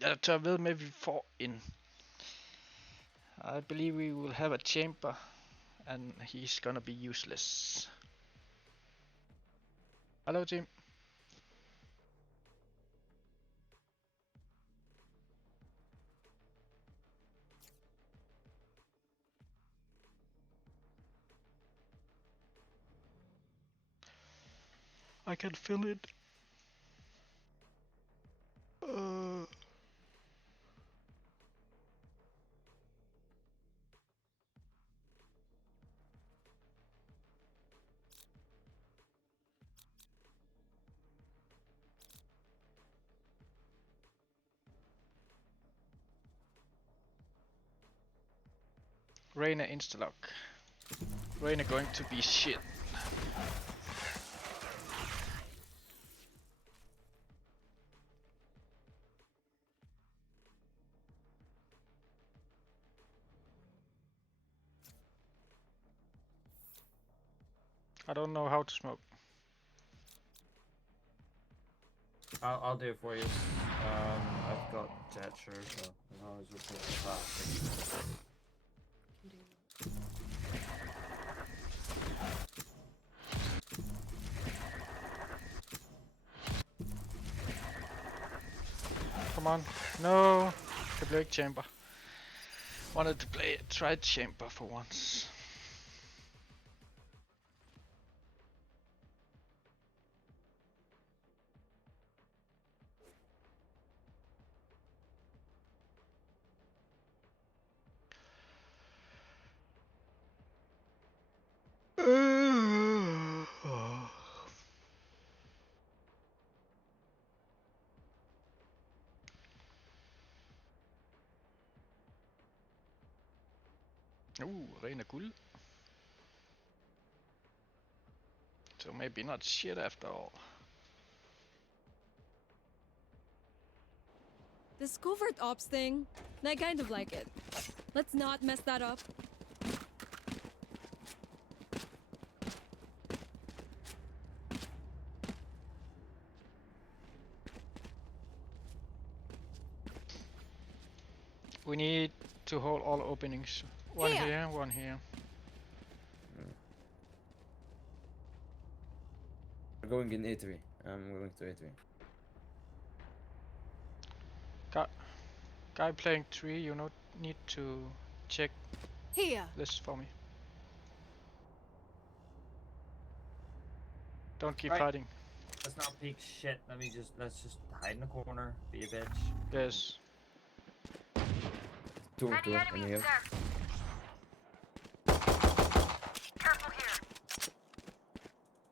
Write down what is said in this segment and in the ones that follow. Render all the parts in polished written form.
Jeg tør ved med, at vi får en. I believe we will have a chamber, and he's gonna be useless. Hello, team. I can feel it. Reyna insta-lock. Reyna going to be shit. I don't know how to smoke. I'll do it for you. I've got jet sure, so as long as we're putting fast. Come on. No. The Blake chamber. Wanted to try chamber for once. Reyna guld. So maybe not shit after all. This covert ops thing, I kind of like it. Let's not mess that up. We need to hold all openings. One here, one here. We're going in A3. I'm going to A3. Guy playing 3, you need to check this for me. Don't keep fighting. Let's not peek shit. Let's just hide in the corner. Be a bitch. Yes. Two in here. Careful here.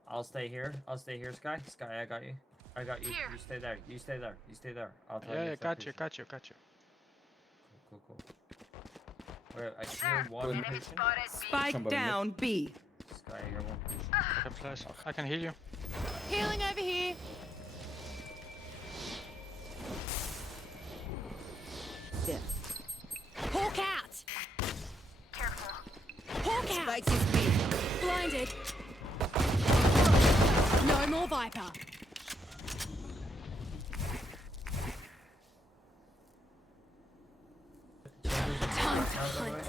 I'll stay here, Skye. Skye, I got you. I got you. Here. You stay there. You stay there. You stay there. I'll tell you. Yeah, if they're got you. pushing. Cool. Wait, I There. hear one Enemy pushing. spotted. B. Spike down B. Skye, I hear one pushing. I can flash. I can heal you. Healing over here. Yeah. Hawk out. Careful. Hawk out. Spikes is B. Blinded. No more Viper. Time to hunt.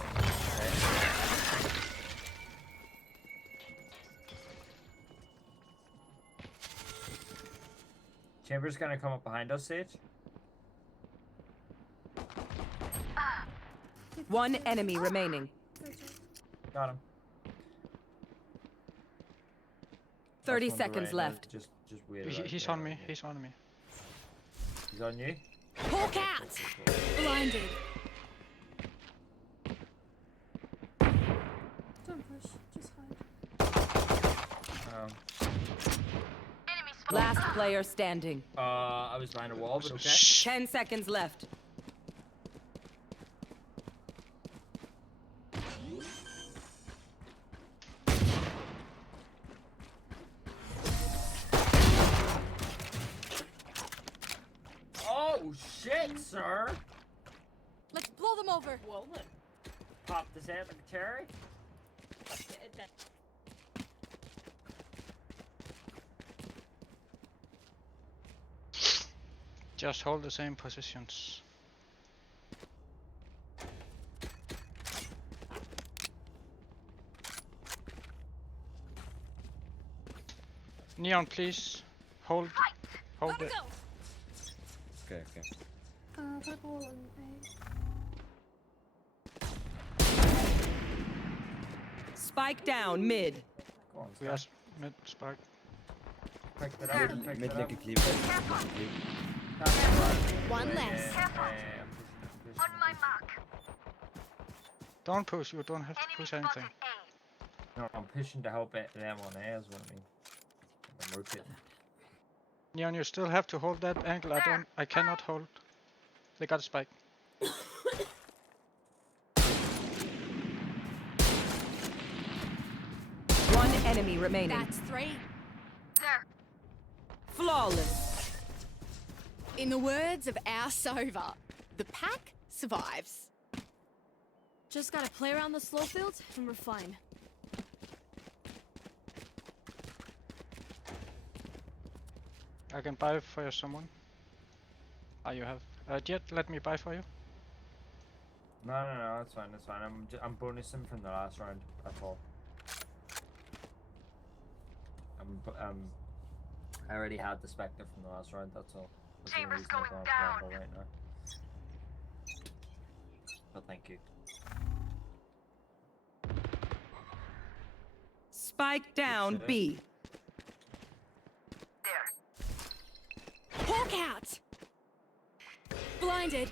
Chamber's gonna come up behind us, Sage. One enemy remaining. Got him. 30 Last one's seconds right, left. Just wait. He's on me. He's on me. He's on you. Hawk out. Blinded. Don't push, just hide. Enemy spotted. Last player standing. I was behind a wall, but okay. 10 seconds left. Oh shit, sir! Let's blow them over. Well then. Pop this head like a cherry. Just hold the same positions. Neon, please. Hold it. Go. Okay. Purple and Spike down mid. Go on, We Skye. are mid spark. Picked it up. Mid Picked it like up. a cleave. One less. I'm On my mark. Don't push. You don't have to push Enemy anything. spotted A. No, I'm pushing to help it, them on A is what I mean. I'm rotating. Neon, you still have to hold that angle. I cannot hold. They got a spike. One enemy remaining. That's 3. There. Flawless. In the words of our Sova, the pack survives. Just gotta play around the slow field and we're fine. I can buy for you someone. Ah, you have. Jet, let me buy for you. No, that's fine. I'm bonusing from the last round. That's all. I already had the Spectre from the last round. That's all. That's the only Chamber's reason I'm going going down. for right now. But thank you. Spike down shit. B. There. Hawk out! Blinded.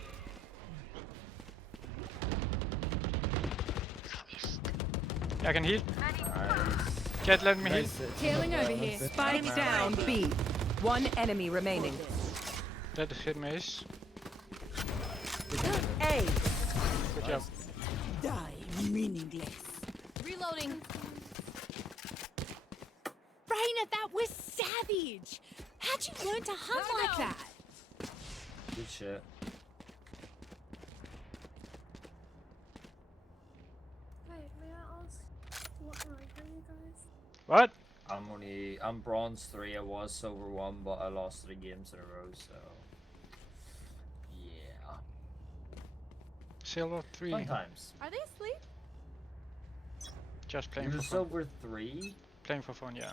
I can heal. Nice. Jet, let me heal. Nice. Healing over here. Spike down B. One enemy remaining. Let it hit me ace. A. Good job. Die meaningless. Reloading. Raina, that was savage! How'd you learn to hunt like that? Good shit. Wait, may I ask what rank are you guys? What? I'm bronze 3. I was silver 1, but I lost 3 games in a row. So yeah. Silver 3. Fun times. Are they asleep? Just playing You're for fun. silver 3. Playing for fun, yeah.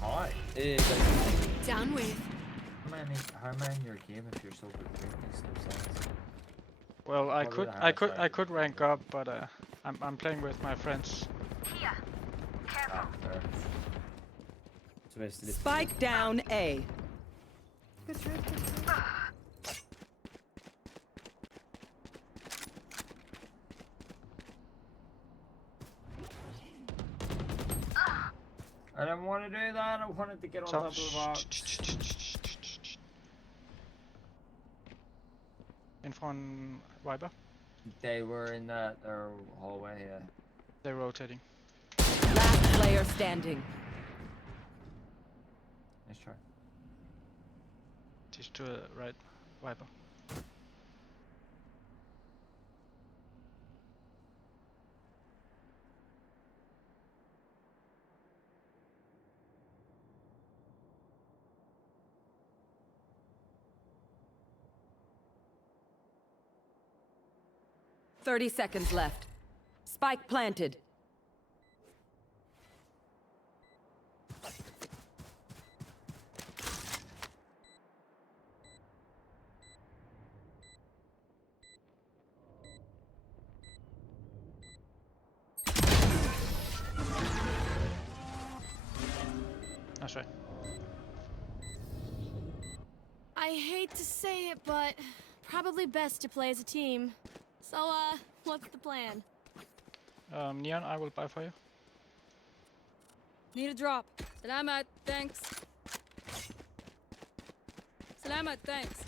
Hi. Hey, guys. Done with. How many in your game if you're silver 3? Makes no sense. Well, I Probably could, the I highest could, I rank could in rank silver. up, but I'm playing with my friends. Here. Careful. Fair. Så är det lite. Spike down A. Good trade, good trade. I didn't want to do that. I wanted to get on So, top of the box. In front, Viper. They were in that hallway. Yeah. They're rotating. Last player standing. Nice try. Just to the right, Viper. Thirty seconds left. Spike planted. That's right. I hate to say it, but probably best to play as a team. So, what's the plan? Neon, I will buy for you. Need a drop. Salamat, thanks. Salamat, thanks.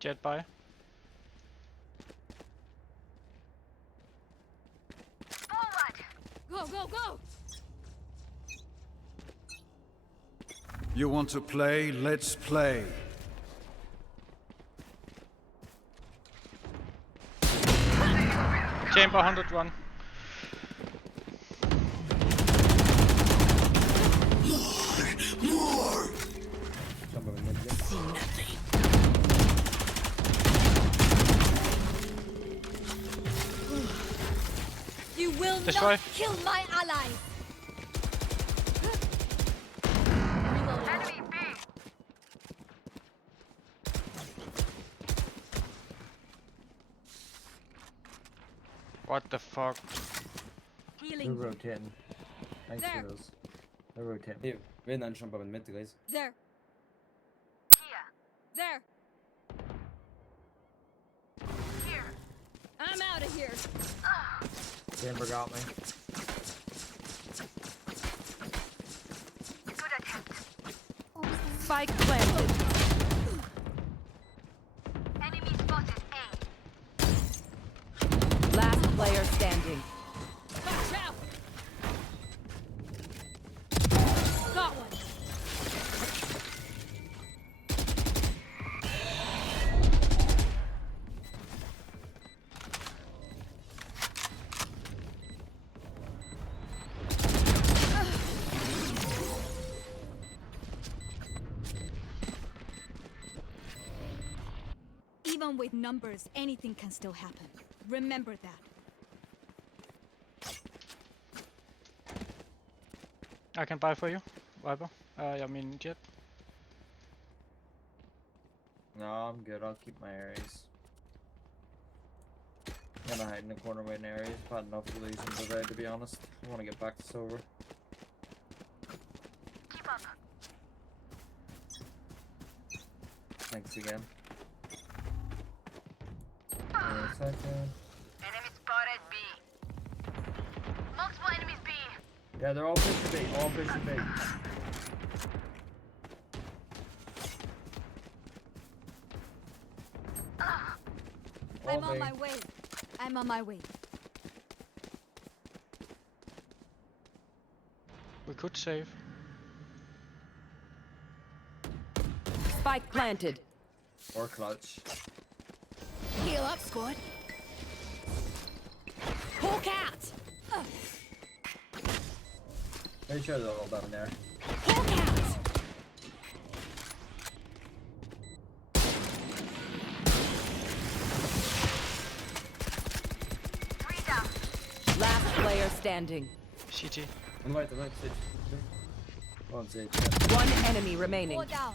Jet buy. Forward. Go, go, go! You want to play? Let's play. Chamber 101. Jump over mid lane. You will Destroy. not kill my allies. Enemy B. What the fuck? They're Healing. rotating. Thanks There. for those. They're rotating. Hey, we're not jump up in mid, guys. There. Here. There. Here. I'm out of here. Chamber got me. Good attempt. Spike planted. Enemy spotted A. Last player standing. Watch out. Got one. Even with numbers, anything can still happen. Remember that. I can buy for you, Viper. I mean Jet. No, I'm good. I'll keep my Ares. I'm gonna hide in the corner with an Ares. I've had enough of losing today, to be honest. I want to get back to silver. Keep up. Thanks again. Wait a second. Enemy spotted B. Multiple enemies B. Yeah, they're all pushing B. All pushing B. All I'm on B. my way. I'm on my way. We could save. Spike planted. Or clutch. Heal up, squad. Hawk out. Pretty sure they're all down there. Hawk out. Three down. Last player standing. CT. On right, stage. One stage. One enemy remaining. Four down.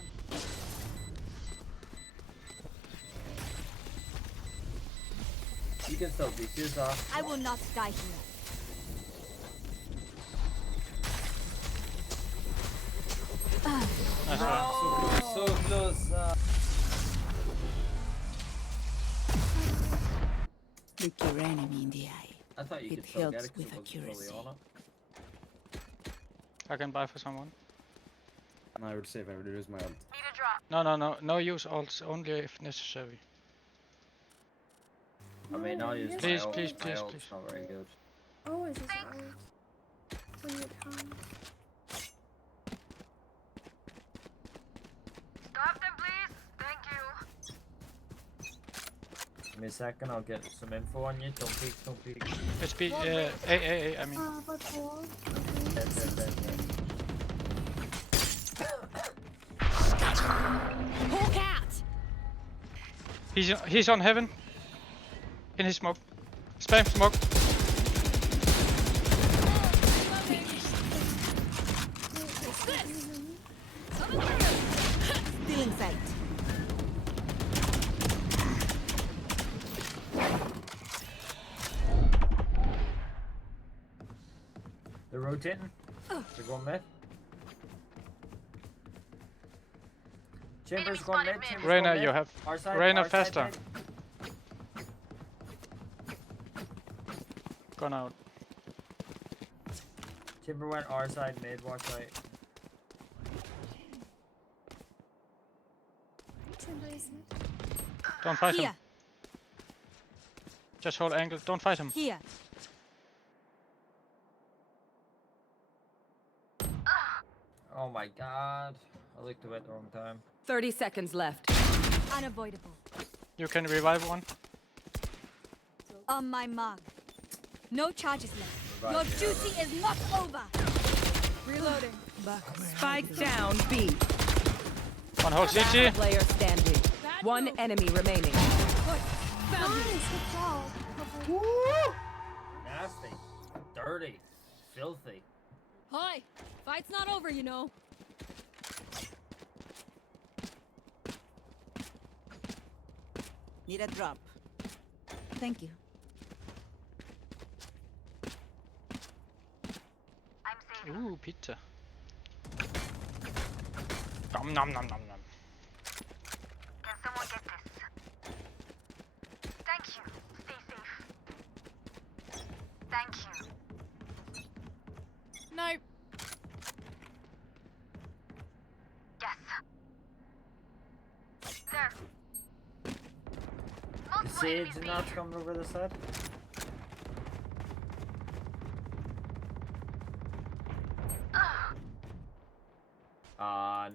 You can still defuse off. I will not die here. Nice one. So close. Look your enemy in the eye. I thought you It could still get helps it 'cause with it wasn't fully accuracy. on it. I can buy for someone. No, I would save. I would lose my ult. Need a drop. No use ults, only if necessary. I mean, I'll use Please, my ult. please, My please, ult's please. not very good. Always is old. When you can. Stop them, please. Thank you. Give me a second, I'll get some info on you. Don't peek, don't peek. It's B, A, I mean. But four. Dead, dead, dead, dead. Hawk out. He's on heaven. In his smoke. Spam smoke. Still in sight. They're rotating. They're going mid. Chambers going mid. Chambers Reyna, going mid. you have. Our side, Reyna, our side faster. mid. Gone out. Chamber went our side mid. Watch out. Don't fight him. Here. Just hold angle. Don't fight him. Here. Oh my god. I looked away at the wrong time. 30 seconds left. Unavoidable. You can revive one. On my mark. No charges left. Your Revive me, duty is not over. Reloading. Spike down B. One whole Last CT. player standing. One enemy remaining. Found you. Nice, good job. Nasty. Dirty. Filthy. Hi, fight's not over, you know. Need a drop. Thank you. I'm saving. Ooh, pizza. Nom nom nom nom nom. Can someone get this? Thank you. Stay safe. Thank you. No, Yes. There. You Multiple see enemies it B. not coming over the side?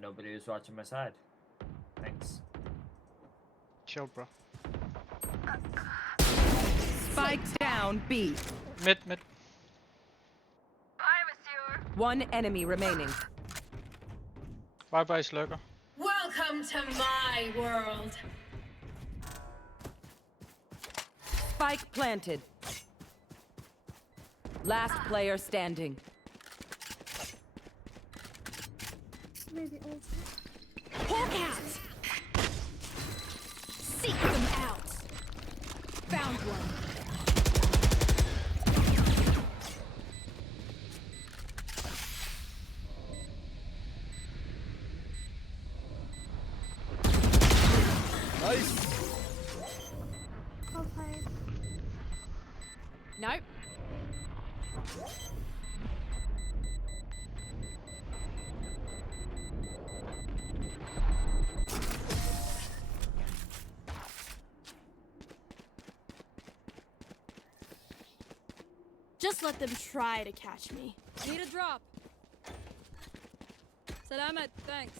Nobody was watching my side. Thanks. Chill, bro. Spike down B. Mid. Bye, monsieur. One enemy remaining. Bye bye, Slurker. welcome to my world. Spike planted. Last player standing. Maybe ulti. Hawk out. Seek them out. Found one. Nice! I'll play. Nope. Just let them try to catch me. Need a drop. Salamat, thanks.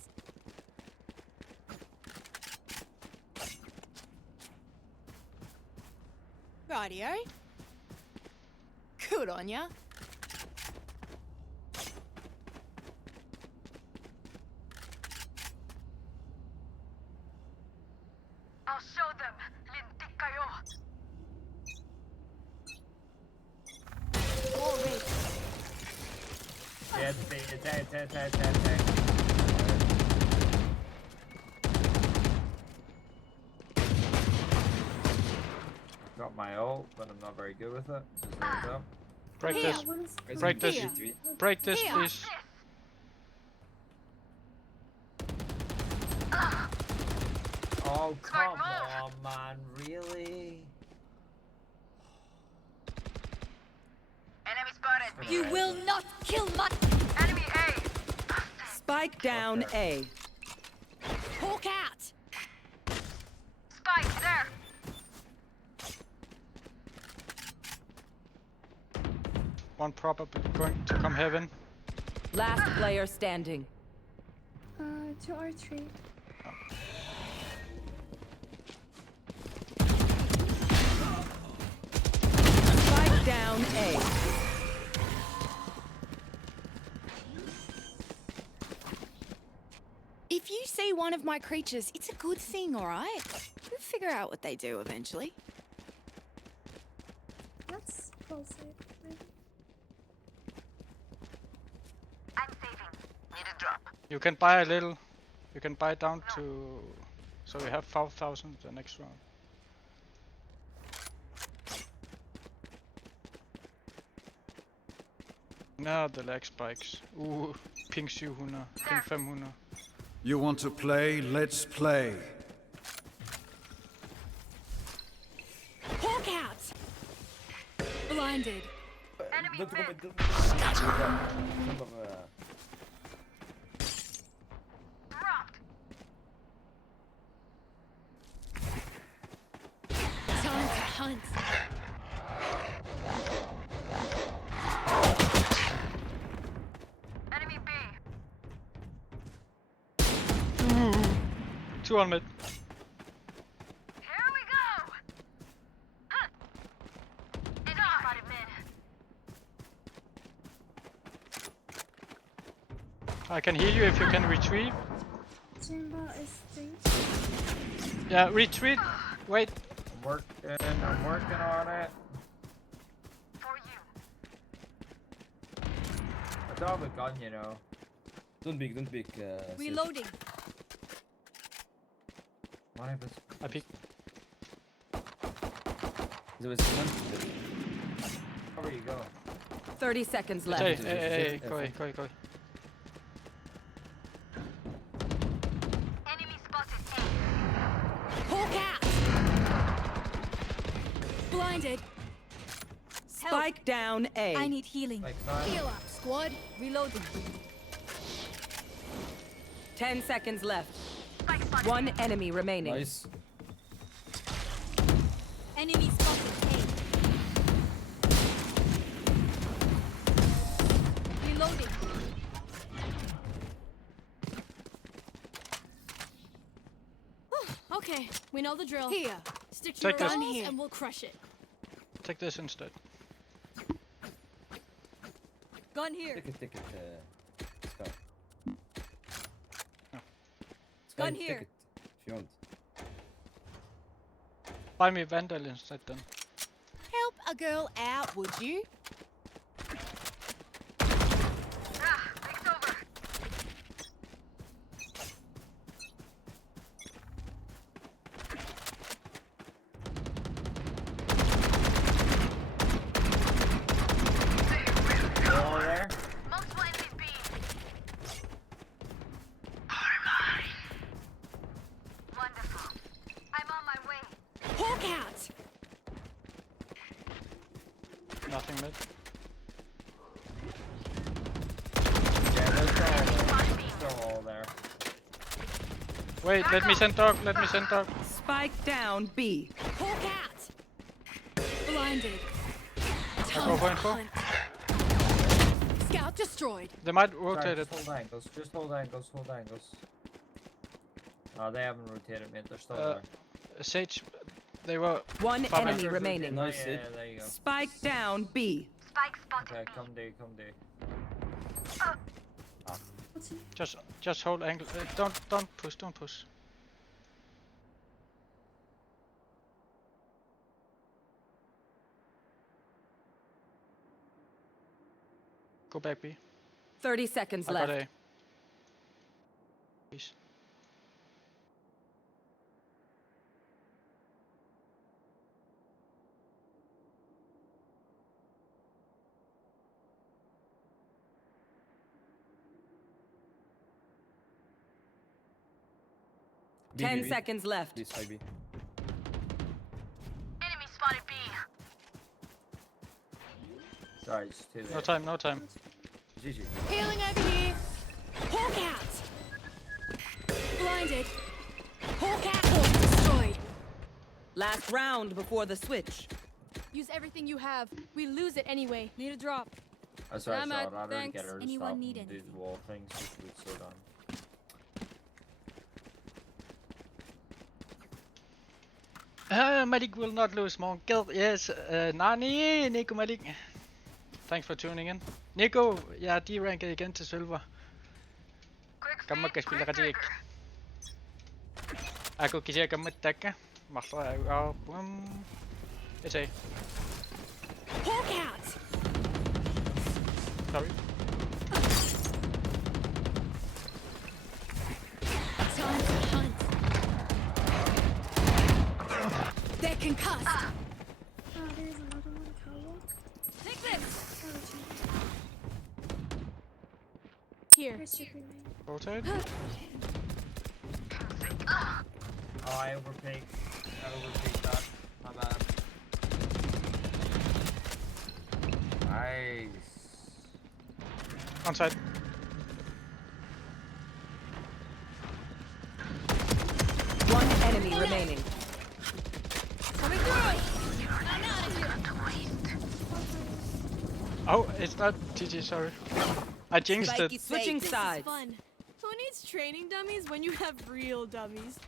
Rightio. Good on ya. I'll show them. Lintik kayo. Yeah, attack. Got my ult, but I'm not very good with it. Just heads up. Break Here. this. What is Guys, Break this. Here. Break this, Here. please. Oh, come move. on, man. Really? Enemy spotted. B. You will not kill my Enemy A. Spike down A. Hawk out. Spike there. One probably going to come heaven. Last player standing. To R3. Spike down A. If you see one of my creatures, it's a good thing, alright? We'll figure out what they do eventually. That's close safe, maybe. I'm saving. Need a drop. You can buy a little. You can buy down to. So we have 5,000 the next round. Now the lag spikes. Ping 700, ping 500. You want to play? Let's play. Hawk out! Blinded. Enemy Don't mid. come in, Dropped. Time to hunt. Enemy B. Two on mid. Here we go. Huh. Enemy spotted mid. I can heal you if you can retreat. Chamber is 3. Yeah, retreat. Wait. I'm working on it. For you. still have a gun, you know. Don't peek, don't peek. Reloading. What if it's... I peek. There was one. Where you go? 30 seconds left. Hey, Koi. Enemy spotted A. Hawk out. Blinded. Spike down A. I need healing. Like, not... Heal up, squad. Reloading. 10 seconds left. Spike spotted. One enemy remaining. Nice. Enemy spotted A. Reloading. Okay, we know the drill. Here, stick to Take your this. guns and we'll crush it. Take this instead. Gun here. Take it, Skye. No. Skye, Gun take here. it, if you want. Buy me Vandal instead then. Help a girl out, would you? It's over. All there? Multiple enemies B. Wonderful. I'm on my way. Hawk out. Nothing mid. Yeah, they're still all there. Wait, let me send dog. Spike down B. Hawk out. Blinded. I go for info. Scout destroyed. They might Sorry, rotate it. just hold angles. Just hold angles. Hold angles. Oh, they haven't rotated mid. They're still Uh, there. Sage, they were. One Five enemy Rotated. remaining. Nice Yeah, hit. there you go. Spike down B. Spike spotted Okay, B. come D, come D. Just hold angle. Don't push. Go back B. 30 seconds I got left. A. Please. B, 10 B, B. seconds left. Please, Skye B. Enemy spotted B. Sorry, it's too No late. time. GG. Healing over here. Hawk out. Blinded. Hawk out. Hawk destroyed. Last round before the switch. Use everything you have. We lose it anyway. Need a drop. That's what I I'm thought. out, I'd rather thanks. get her to Anyone stop need and do anything? the wall things, which we've so done. Malik will not lose more guild. Yes, Nani, Nico Malik. Thanks for tuning in. Nico, jeg er D-ranket igen til silver. Quick Kamu speed, spille quick rajik. trigger. Aku kisah kamu taka. Mahtra aku bum. It's A. Hawk out. Sorry. Time to hunt. They're concussed. Oh, there's another one catwalk. Take this. Oh, two. Here. Where's your green lane? Rotate. Oh, I overpaid that. My bad. Nice. Onside. One enemy remaining. Coming through. I'm out of here. Oh, it's not TG, sorry. I jinxed it. Switching This is sides. fun. Who needs training dummies when you have real dummies?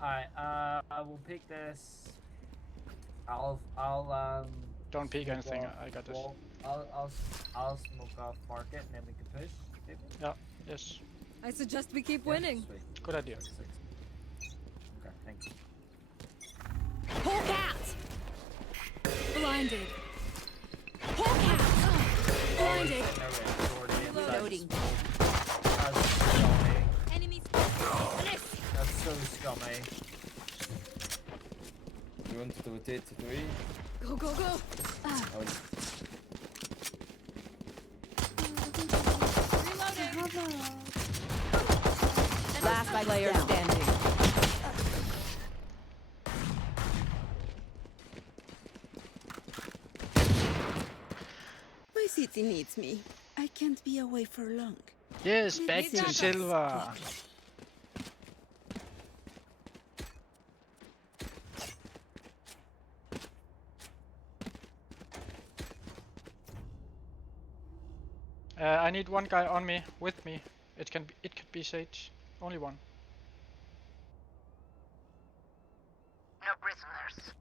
Alright, I will pick this. I'll Don't peek smoke anything. off I got this. wall. I'll smoke off market and then we can push. Maybe? Yeah. Yes. I suggest we keep Yeah, winning. sweet. Good idea. 6. Okay, thank you. Hawk out! Blinded. Hawk out! Blinded. Reloading. That's scummy. Enemies. That's so scummy. You want to rotate to E? Go, go, go! I will. Reloading. Last player standing. My city needs me. I can't be away for long. Yes, back Need to backup. silver. I need one guy on me, with me. It could be Sage. Only one. No prisoners.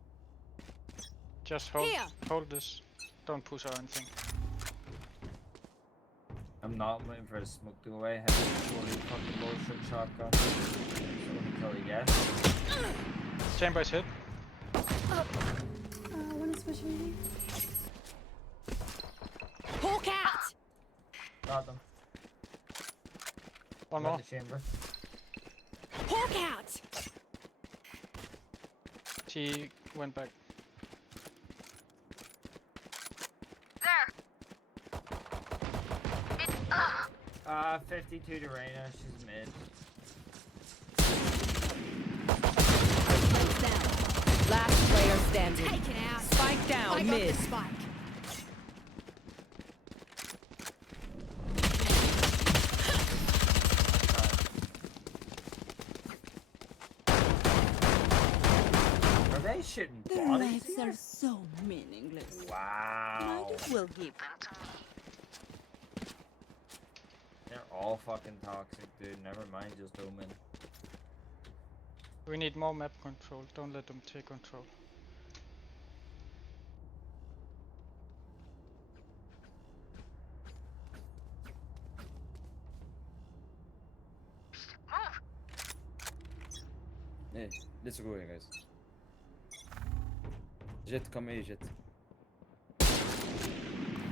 Just hold Here. hold this. Don't push or anything. I'm not waiting for a smoke to go away. Have a fully fucking bullshit shotgun. Someone kill it, yes. Chamber is hit. One is pushing me. Hawk out! Got them. One I'm more. in the chamber. Hawk out! She went back. There. It's 52 to Reyna. She's mid. Last player standing. Take it out. Spike down I got mid. the spike. Are they shooting Their bodies lives here? are so meaningless. Wow. Might as well keep. They're all fucking toxic, dude. Never mind, just Omen. We need more map control. Don't let them take control. move. Hey, let's go here, guys. Jet, come here, Jet.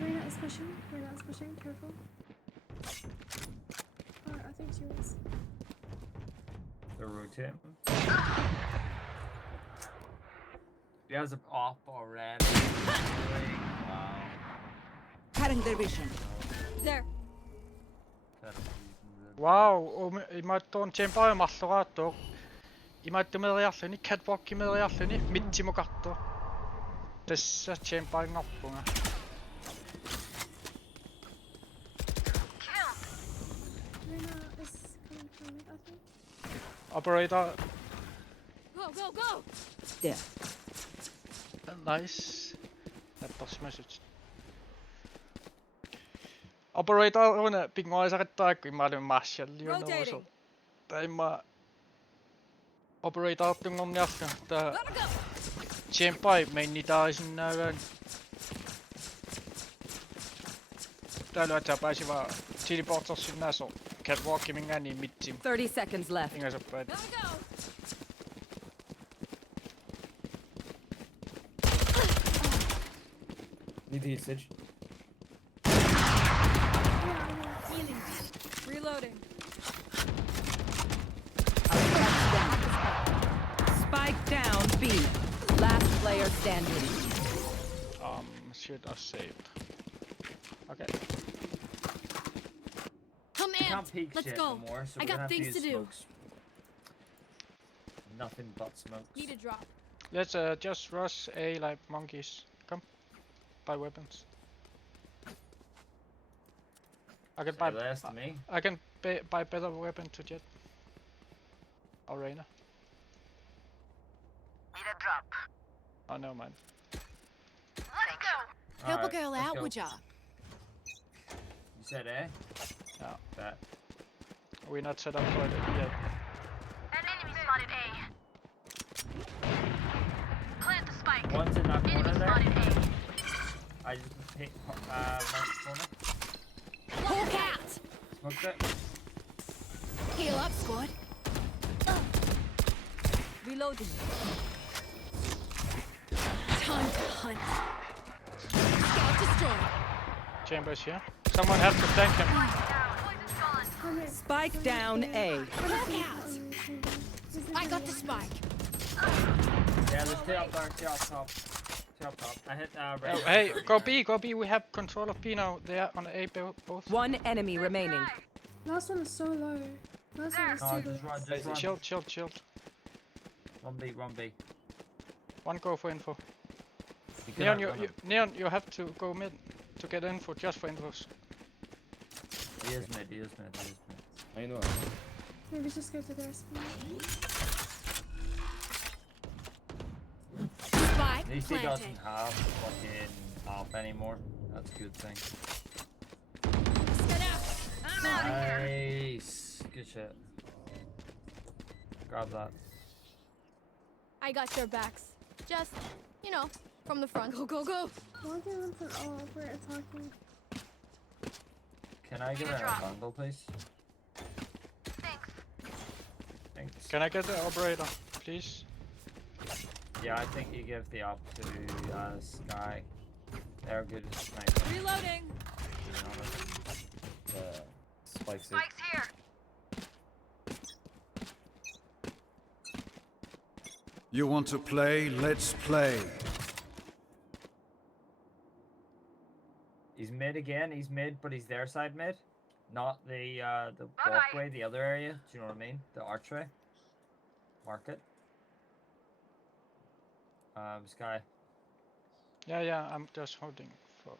Reyna is pushing. Reyna is pushing. Careful. I think she was. They're rotating. You guys are off already. Wow. Cutting their vision. There. Wow, имааттуун чемпаи марлугааттуу. Имааттумериарлуни catwalk-имериарлуни митсимукарту. Тасса чемпаингорпунга. Reyna is coming from mid, I think. Operator, Go, go, go! There. nice. That message. Operator una pingoisaqattaakku imaalum marshall taima operator tungorniarlu ta Gotta go! champai mainnitaarisinnaagaан taalu atapaasiva teleportersinnaaso catwalk imingaani mitsim 30 seconds left. ingasappaat Gotta go! Need heal, Sage. Healing. Reloading. Spike down B. Last player standing. should have saved. Okay. Come We in. can't peek Let's shit go. no more, so I we're got gonna have to things use to do. smokes. Nothing but smokes. Need a drop. Let's just rush A like monkeys. Come. Buy weapons. I can Say buy less to me. I can buy better weapon to Jet. Or Reyna. Need a drop. Oh no man. Let's go. Help a Alright, girl let's out, go. would ya? You said eh? Yeah. Bet. We're not set up for it yet. An enemy spotted A. Plant the spike. One's in that corner Enemy there. spotted A. I just hit marked corner. Hawk out! Smoked it. Heal up, squad. Reloading. Time to hunt. Scout destroyed. Chambers here. Someone has to flank him. Poison's gone. Come here. Spike down A. Hawk out! I got the spike. Yeah, there's two up there, two up top. Two up top. I hit Oh, red. hey, go B, go B. We have control of B now. They are on A both. One enemy remaining. Last one is so low. Last one is No, too just low. run, just run. Chill. Run B, run B. One go for info. You Neon, cannot run him. Neon, you have to go mid to get info, just for infos. He is mid, he is mid, he is mid. I know. Maybe just go to their speed. Spike At least he planted. doesn't have fucking up anymore. That's a good thing. Nice. Good shit. Grab that. I got your backs. Just, you know, from the front. Go, go, go. Why do you want an all over attacking? Can I get a bundle, please? Thanks. Thanks. Can I get the operator, please? Yeah, I think you give the up to Skye. They're good as sniper. Reloading. To be honest. Spike safe. Spike's here. You want to play? Let's play. He's mid again. He's mid, but he's their side mid, not the Bye-bye. walkway, the other area. Do you know what I mean? The archway. Market. Skye. Yeah, I'm just holding for.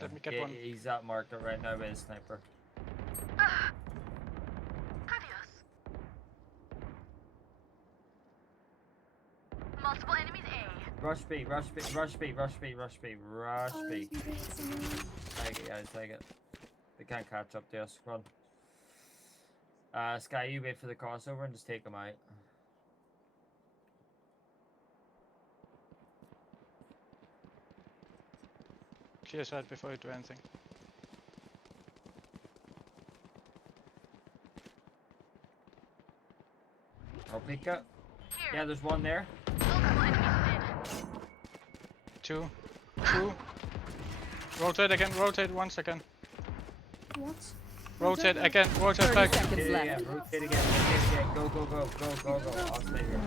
Let me get Yeah, one. He's at market right now with his sniper. Adios. Multiple enemies A. Rush B, rush B, rush B, rush B, rush B, rush Oh, B. you did someone. Take it, guys, take it. They can't catch up to us. Run. Skye, you wait for the crossover and just take them out. Clear side before you do anything. I'll pick up. Here. Yeah, there's one there. Multiple enemies mid. Two. Rotate again, rotate once again. What? Rotate again, rotate 30 back. seconds Yeah, left. rotate again, rotate again. Go, go, go, go, go, go. I'll stay here.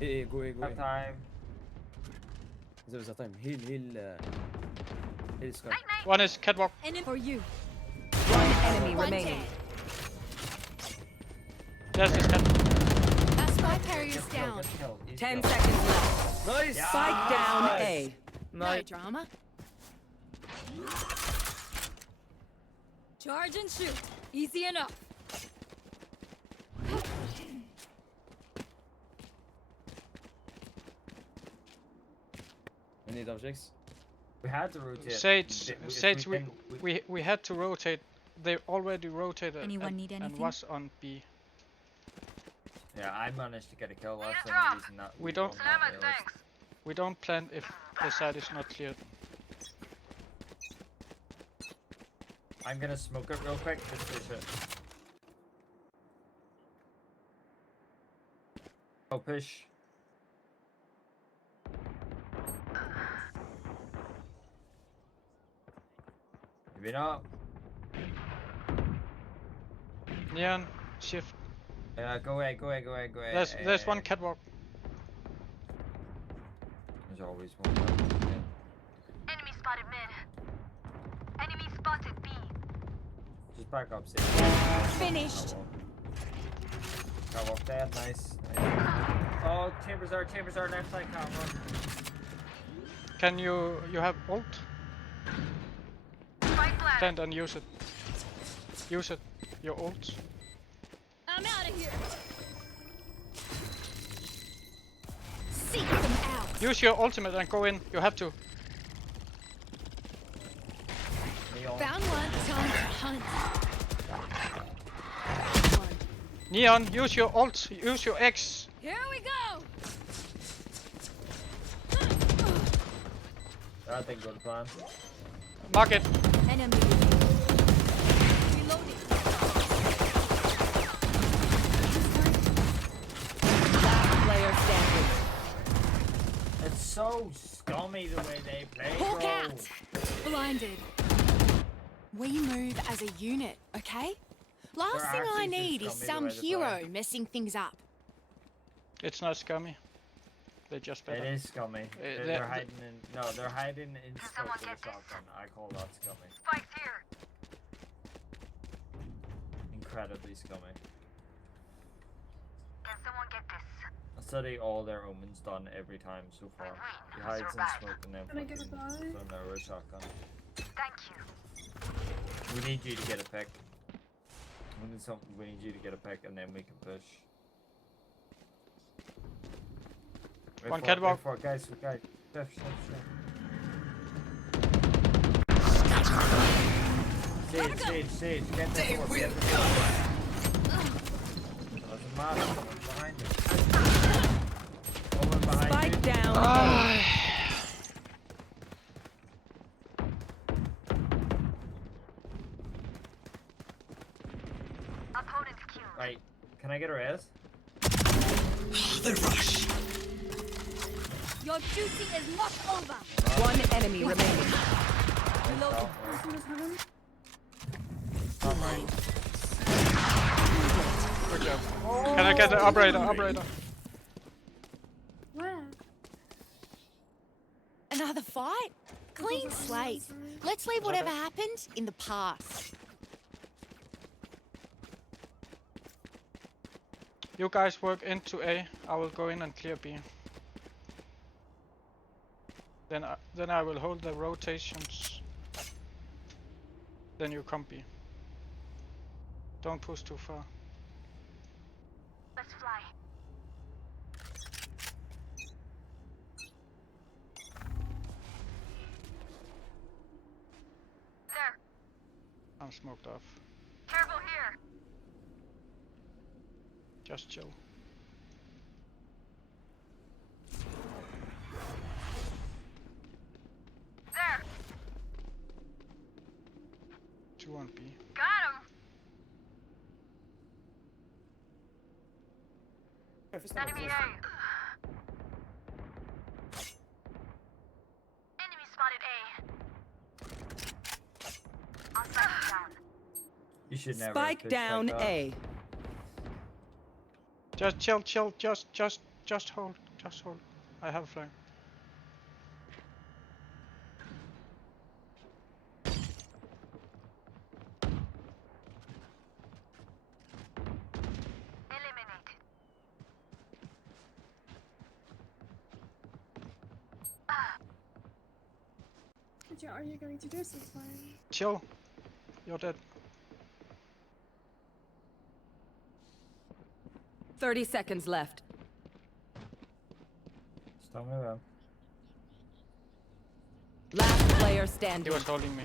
Hey, go away, go away. Have time. There's a time. Heal Skye. One is catwalk. Enemy for you. One enemy One remaining. Yes, it's catwalk. That spike carrier's Get killed, down. get killed. He's 10 killed. seconds left. Nice! Spike down A. No drama. Charge and shoot. Easy enough. I need objects. We had to rotate. Sage, If Sage, can- we had to rotate. They already rotated Anyone and, need and anything? was on B. Yeah, I managed to get a kill. That's Need a the drop. only reason that We don't- both not Salama, realized. thanks. We don't plan if the side is not cleared. I'm gonna smoke it real quick. Just push it. Oh, push. Maybe not. Neon, shift. Go away, go away, go away, go away. There's one catwalk. There's always one. Enemy spotted mid. Enemy spotted B. Just back up, Sage. Finished. Got walk dead, nice. Oh, chambers are left side, can't run. Can you have ult? Spike planted. Plant and use it. Use it. Your ult. I'm out of here. Seek them out. Use your ultimate and go in. You have to. Neon. Found one. Time to hunt. Neon, use your ult. Use your X. Here we go. I think good plan. Mark it. Enemy. Reloading. Last player standing. It's so scummy the way they play, Hawk bro. out. Blinded. We move as a unit, okay? Last They're thing I actually too need is scummy the some way they play. hero messing things up. It's not scummy. They're just better. It is scummy. They're they're- hiding in. No, they're hiding in scope someone with a get this? shotgun. I call that scummy. Spike's here. Incredibly scummy. Can someone get this? I study all their omens done every time so far. He hides in smoke and then Can I get a fucking buy? thrown over a shotgun. Thank you. We need you to get a pick. We need you to get a pick and then we can push. Wait One for it, catwalk. wait for it, guys, guys. Shift. Sage, get the forward, get the forward. Doesn't matter, someone's behind you. Someone behind Spike you. down. Opponent's killed. Right, can I get a res? Your duty is not over. One enemy remaining. Reloading. This one is heaven. Top right. Good job. Can I get the operator? Where? Another fight? Clean slate. Let's leave whatever happened in the past. You guys work into A. I will go in and clear B. Then I will hold the rotations. Then you come B. Don't push too far. Let's fly. There. I'm smoked off. Careful here. Just chill. There. 2 on B. Got him. Enemy A. Enemy spotted A. I'll spike you down. You should never Spike push down like that. A. Just chill. Just hold. I have a flame. Eliminated. Are you going to do something? Chill. You're dead. 30 seconds left. Stop me around. Last player He standing. was holding me.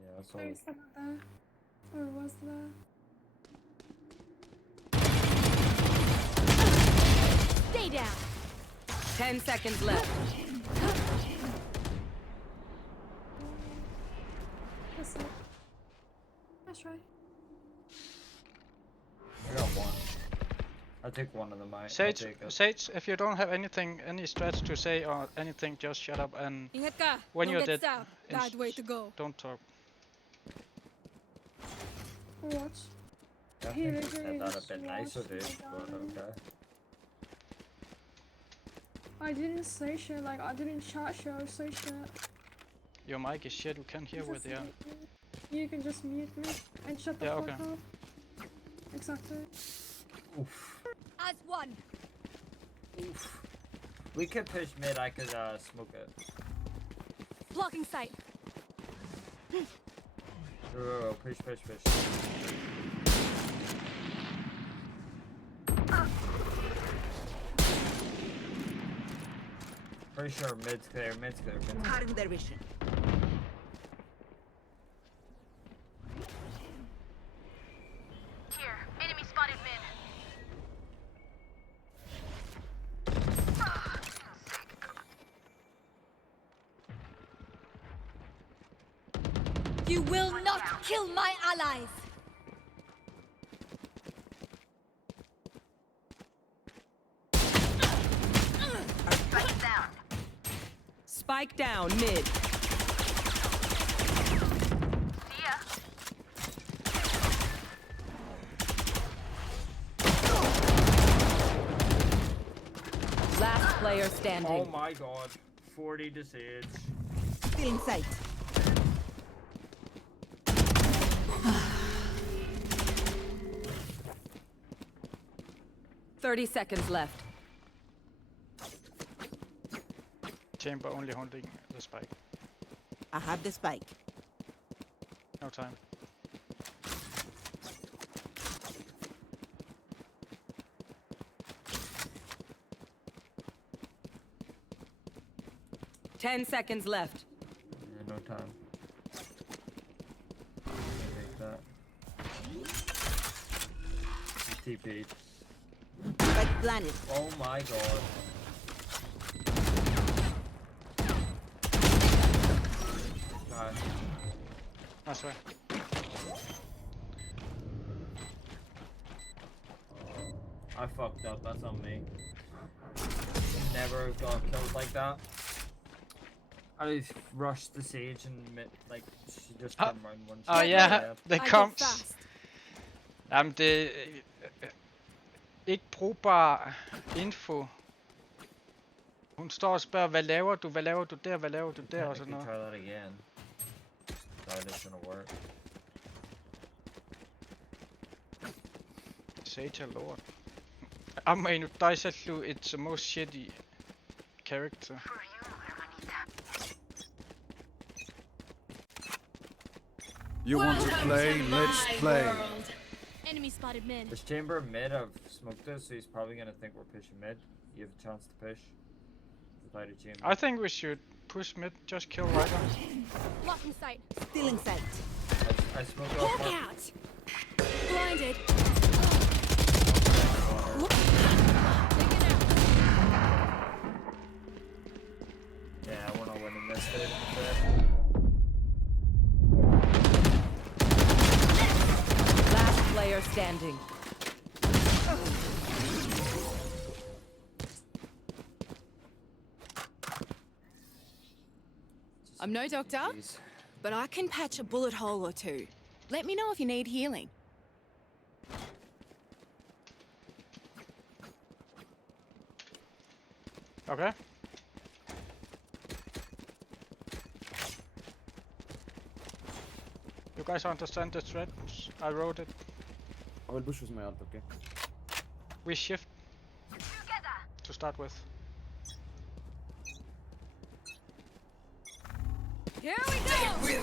Yeah, that's all. There's someone there. Or was there? Stay down. 10 seconds left. That's it. Let's try. I got one. I'll take one of them, mate. Sage, if you don't have any strats to say or anything, just shut up and when you're dead, Bad way to go. don't talk. What? I He think you literally said that a just bit nicer, watched dude, me but die. okay. I didn't say shit, like I didn't chat shit or say shit. Your mic is shit, we can't hear where Just they are. mute me. You can just mute me and shut the Yeah, fuck okay. up. Exactly. Oof. As one. Oof. We could push mid, I could smoke it. Blocking sight. Push. Pretty sure mid's clear. Cutting their vision. Here. Enemy spotted mid. You will not kill my allies! Spike down. Spike down mid. See ya. Last player standing. Oh my god. 40 to Sage. Still in sight. Thirty seconds left. Chamber only holding the spike. I have the spike. No time. Ten seconds left. Yeah, no time. Take that. TP. Spike planted. Oh my god. God. Nice way. I fucked up, that's on me. Never got killed like that. I rushed the Sage and like she just Ah. come around one Oh shot. yeah, the I go comms. fast. Jamen det ikke brugbar info. Hun står og spørger, hvad laver du der, hvad laver du der og I sådan can noget. try that again. That is gonna work. Sage er lort. Amma ei nyt taisellu, it's the most shitty character. For you, hermanita. You want to play? Let's play. Enemy spotted mid. This chamber mid, I've smoked it, so he's probably gonna think we're pushing mid. You have a chance to push. Without a chamber. I think we should push mid, just kill right on. Blocking sight. Still in sight. I smoked off Hawk mark. out! Blinded. Taken out. Yeah, we're not winning this dude, I'm afraid. Last player standing. I'm no doctor, Jeez. but I can patch a bullet hole or two. Let me know if you need healing. Okay. You guys understand the threats? I wrote it. I will push with my ult, okay? We shift Together. to start with. Here we go!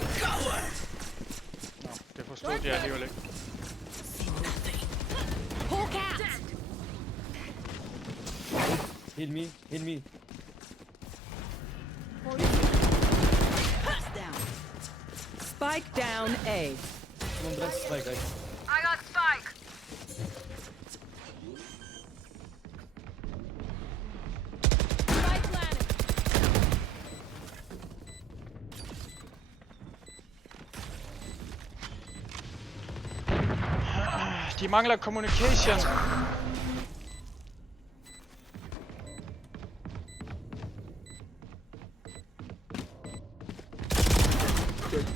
Nå, det forstod jeg alligevel ikke. Hawk out! Heal me, heal me. Down. Spike down A. Someone bless spike, guys. I got spike. Spike planted. De mangler communication.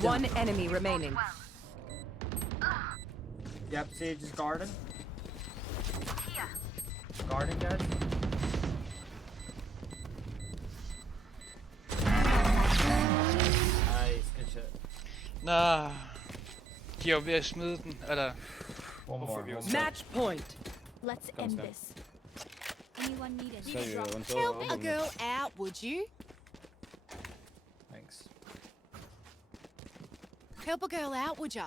One enemy remaining. Yep, Sage is guarding. Here. Guarding, guys. Nice, good shit. Nå, de er jo ved at smide den, eller... One more. One more. Match point. Let's Comes end down. this. Anyone need a Sorry, one to Help a girl out, would you? Thanks. Help a girl out, would ya?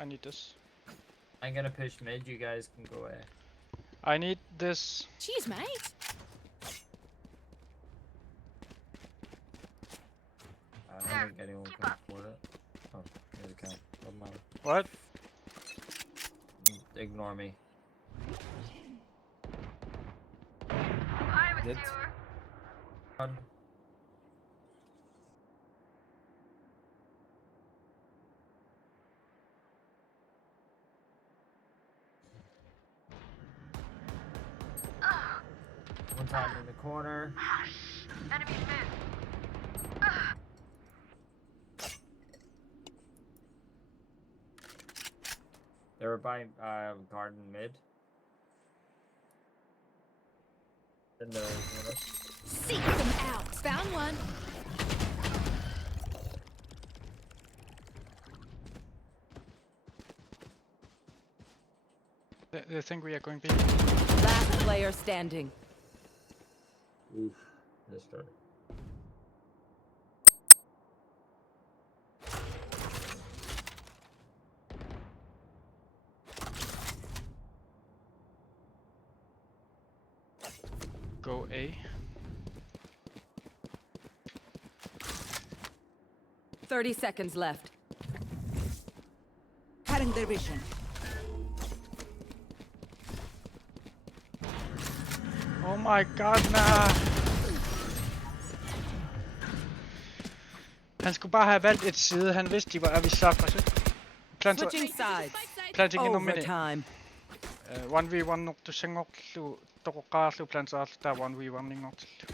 I need this. I'm gonna push mid, you guys can go away. I need this. Cheers, mate. I don't think anyone can afford it. Oh, yeah, they can. Doesn't matter. What? Ignore me. I'm a Dead. sewer. Run. hiding in the corner. Enemy mid. They were by garden mid. Then there was one. Seek them out. Found one. They think we are going B. Last player standing. Oof. This story. Go A. 30 seconds left. Cutting their vision. Oh my god, nah. Han skulle bare have valgt et side. Han vidste, de var vi safra. Switching sides. Planting in a minute. Overtime. 1v1 noktu sengorlu toqaarlu plantaarlu taa 1v1 ingortillu.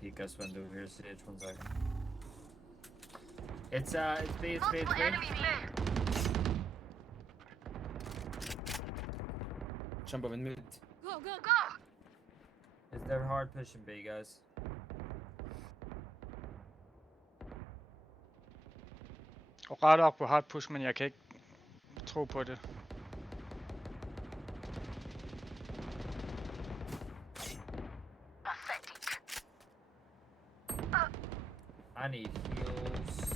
Peek us window here, stage 1 second. It's B, it's B, it's B. Enemy mid. Jump up in mid. Go, go, Go. Is they're hard pushing B, guys. Og ret op på hard push, men jeg kan ikke tro på det. Pathetic. I need heals.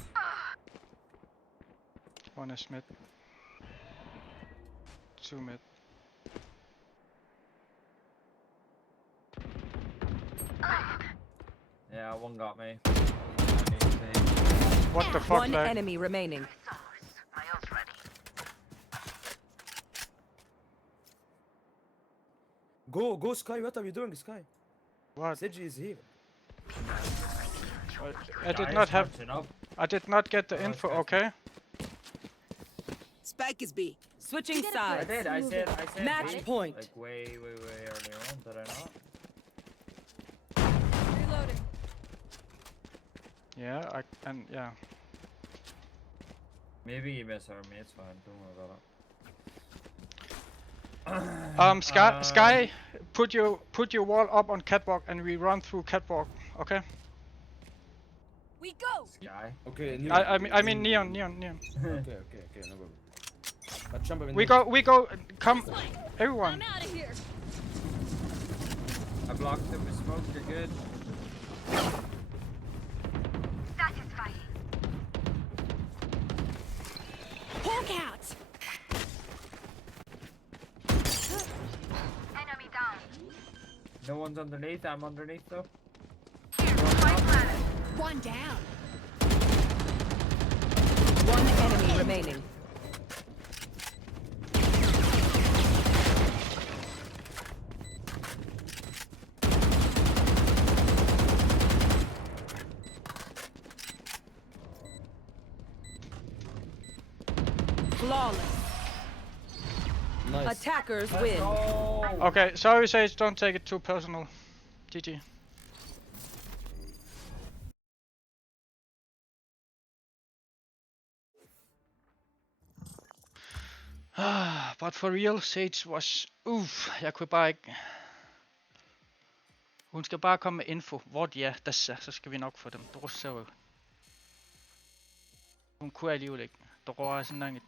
One is mid. 2 mid. Yeah, one got me. What the fuck, One like? enemy remaining. My ult's ready. Go, Skye. What are you doing, Skye? What? Seji is here. I did not have. Up. I did not get the info. Okay. Spike is B. Switching I sides. did. I said. Match B, point. Like way earlier on. Did I not? Reloading. Yeah. Yeah. Maybe you misheard me. It's fine. Don't worry about it. Skye, put your wall up on catwalk, and we run through catwalk. Okay. We go. Skye. Okay. I mean neon. Okay, no problem. But jump up in We mid. go. Come, everyone. I'm out of here. I blocked them with smoke. You're good. Satisfying. Hulk out. Enemy down. No one's underneath. I'm underneath though. Here, my planet. One down. One enemy remaining. Flawless. Nice. Attackers win. Oh. Okay. Sorry, Sage. Don't take it too personal. GG. But for real, Sage was... jeg kunne bare ikke... Hun skal bare komme med info. Hvor de er, så skal vi nok få dem. Hun kunne alligevel ikke. Der var sådan et